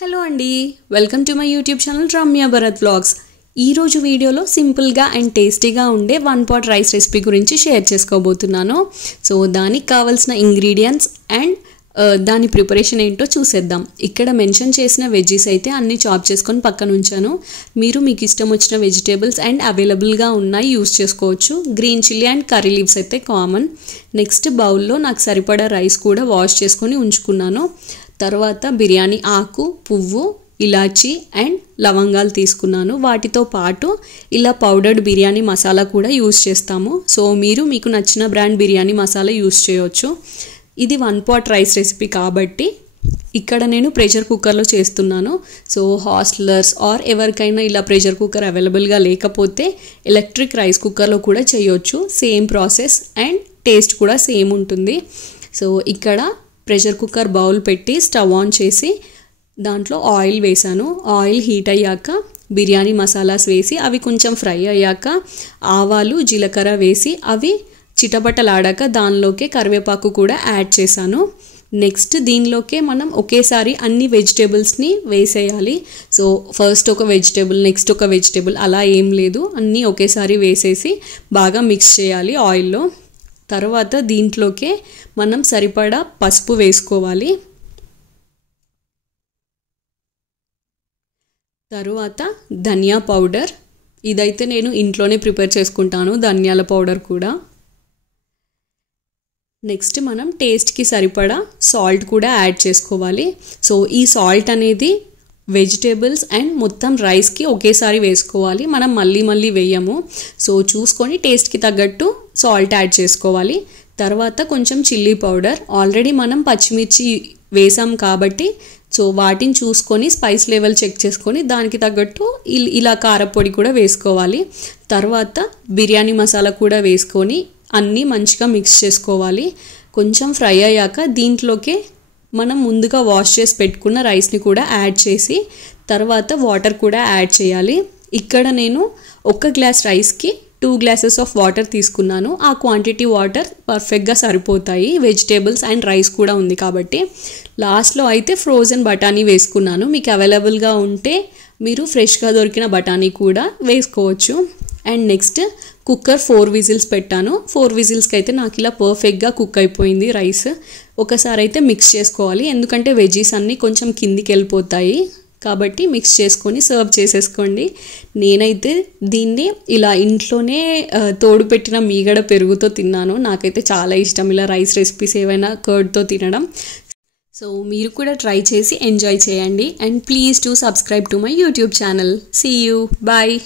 Hello అండి, welcome to my YouTube channel Ramya Bharat vlogs. ఈరోజు వీడియోలో సింపుల్గా అండ్ టేస్టీగా ఉండే వన్ పాట్ రైస్ రెసిపీ గురించి షేర్ చేసుకోబోతున్నాను. సో దానికి కావాల్సిన ఇంగ్రీడియంట్స్ అండ్ దాని ప్రిపరేషన్ ఏంటో చూసేద్దాం. ఇక్కడ మెన్షన్ చేసిన వెజ్జీస్ అయితే అన్నీ చాప్ చేసుకొని పక్కన ఉంచాను. మీరు మీకు ఇష్టం వచ్చిన వెజిటేబుల్స్ అండ్ అవైలబుల్గా ఉన్నాయి యూస్ చేసుకోవచ్చు. Green chilli and curry leaves అయితే కామన్. నెక్స్ట్ బౌల్లో నాకు సరిపడా రైస్ కూడా వాష్ చేసుకొని ఉంచుకున్నాను. తర్వాత బిర్యానీ ఆకు, పువ్వు, ఇలాచీ అండ్ లవంగాలు తీసుకున్నాను. వాటితో పాటు ఇలా పౌడర్డ్ బిర్యానీ మసాలా కూడా యూస్ చేస్తాము. సో మీరు మీకు నచ్చిన బ్రాండ్ బిర్యానీ మసాలా యూస్ చేయవచ్చు. ఇది వన్ పాట్ రైస్ రెసిపీ కాబట్టి ఇక్కడ నేను ప్రెషర్ కుక్కర్లో చేస్తున్నాను. సో హాస్టలర్స్ ఆర్ ఎవరికైనా ఇలా ప్రెషర్ కుక్కర్ అవైలబుల్గా లేకపోతే ఎలక్ట్రిక్ రైస్ కుక్కర్లో కూడా చేయొచ్చు. సేమ్ ప్రాసెస్ అండ్ టేస్ట్ కూడా సేమ్ ఉంటుంది. సో ఇక్కడ ప్రెషర్ కుక్కర్ బౌల్ పెట్టి స్టవ్ ఆన్ చేసి దాంట్లో ఆయిల్ వేసాను. ఆయిల్ హీట్ అయ్యాక బిర్యానీ మసాలాస్ వేసి అవి కొంచెం ఫ్రై అయ్యాక ఆవాలు, జీలకర్ర వేసి అవి చిటపటలాడాక దానిలోకి కరివేపాకు కూడా యాడ్ చేశాను. నెక్స్ట్ దీనిలోకే మనం ఒకేసారి అన్ని వెజిటేబుల్స్ని వేసేయాలి. సో ఫస్ట్ ఒక వెజిటేబుల్, నెక్స్ట్ ఒక వెజిటేబుల్ అలా ఏం లేదు, అన్నీ ఒకేసారి వేసేసి బాగా మిక్స్ చేయాలి ఆయిల్లో. తర్వాత దీంట్లోకే మనం సరిపడా పసుపు వేసుకోవాలి. తరువాత ధనియా పౌడర్, ఇదైతే నేను ఇంట్లోనే ప్రిపేర్ చేసుకుంటాను, ధనియాల పౌడర్ కూడా. నెక్స్ట్ మనం టేస్ట్కి సరిపడా సాల్ట్ కూడా యాడ్ చేసుకోవాలి. సో ఈ సాల్ట్ అనేది వెజిటేబుల్స్ అండ్ మొత్తం రైస్కి ఒకేసారి వేసుకోవాలి, మనం మళ్ళీ వేయము. సో చూసుకొని టేస్ట్కి తగ్గట్టు సాల్ట్ యాడ్ చేసుకోవాలి. తర్వాత కొంచెం చిల్లీ పౌడర్, ఆల్రెడీ మనం పచ్చిమిర్చి వేసాం కాబట్టి సో వాటిని చూసుకొని స్పైస్ లెవెల్ చెక్ చేసుకొని దానికి తగ్గట్టు ఇలా కారపొడి కూడా వేసుకోవాలి. తర్వాత బిర్యానీ మసాలా కూడా వేసుకొని అన్నీ మంచిగా మిక్స్ చేసుకోవాలి. కొంచెం ఫ్రై అయ్యాక దీంట్లోకే మనం ముందుగా వాష్ చేసి పెట్టుకున్న రైస్ని కూడా యాడ్ చేసి తర్వాత వాటర్ కూడా యాడ్ చేయాలి. ఇక్కడ నేను 1 గ్లాస్ రైస్కి 2 గ్లాసెస్ ఆఫ్ వాటర్ తీసుకున్నాను. ఆ క్వాంటిటీ వాటర్ పర్ఫెక్ట్గా సరిపోతాయి, వెజిటేబుల్స్ అండ్ రైస్ కూడా ఉంది కాబట్టి. లాస్ట్లో అయితే ఫ్రోజన్ బఠానీ వేసుకున్నాను. మీకు అవైలబుల్గా ఉంటే మీరు ఫ్రెష్గా దొరికిన బఠానీ కూడా వేసుకోవచ్చు. అండ్ నెక్స్ట్ కుక్కర్ 4 విజిల్స్ పెట్టాను. 4 విజిల్స్కి అయితే నాకు ఇలా పర్ఫెక్ట్గా కుక్ అయిపోయింది రైస్. ఒకసారి అయితే మిక్స్ చేసుకోవాలి, ఎందుకంటే వెజ్జీస్ అన్నీ కొంచెం కిందికి వెళ్ళిపోతాయి కాబట్టి మిక్స్ చేసుకొని సర్వ్ చేసేసుకోండి. నేనైతే దీన్ని ఇలా ఇంట్లోనే తోడు పెట్టిన మీగడ పెరుగుతో తిన్నాను. నాకైతే చాలా ఇష్టం ఇలా రైస్ రెసిపీస్ ఏవైనా కర్డ్తో తినడం. సో మీరు కూడా ట్రై చేసి ఎంజాయ్ చేయండి. And please to subscribe to my YouTube channel. See you, bye.